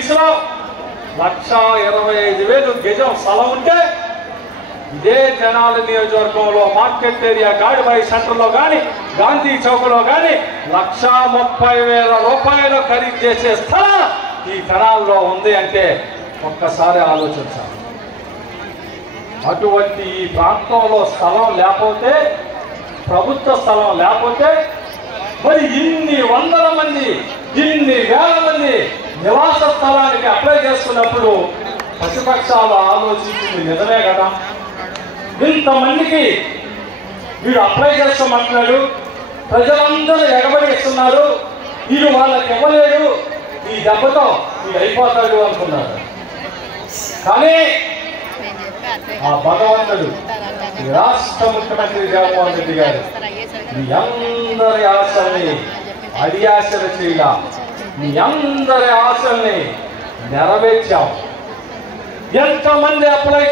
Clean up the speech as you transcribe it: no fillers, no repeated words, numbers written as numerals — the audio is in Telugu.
హిల్స్ లో 1,25,000 గజం స్థలం ఉంటే ఇదే జనాల నియోజకవర్గంలో మార్కెట్ ఏరియా గాడిబాయి సెంటర్లో కానీ గాంధీ చౌక్లో కానీ 1,30,000 రూపాయలు ఖరీదు చేసే స్థలం ఈ తెనాల్లో ఉంది అంటే ఒక్కసారి ఆలోచించాలి. అటువంటి ఈ ప్రాంతంలో స్థలం లేకపోతే, ప్రభుత్వ స్థలం లేకపోతే మరి ఇన్ని వందల మంది, ఇన్ని వేల మంది నివాస స్థలానికి అప్లై చేసుకున్నప్పుడు ప్రతిపక్షాలు ఆలోచించింది నిజమే కదా. ఇంతమందికి వీడు అప్లై చేస్తామంటున్నాడు, ప్రజలందరూ ఎగబడి ఇస్తున్నారు, వీడు వాళ్ళకి ఇవ్వలేడు, ఈ దెబ్బతో వీడు అయిపోతాడు అనుకున్నారు. కానీ ఆ భగవంతుడు రాష్ట్ర ముఖ్యమంత్రి జగన్మోహన్ రెడ్డి గారు మీ అందరి ఆశల్ని అడియాశలు చేయగా మీ అందరి ఆశల్ని నెరవేర్చాం. ఎంతమంది అప్లై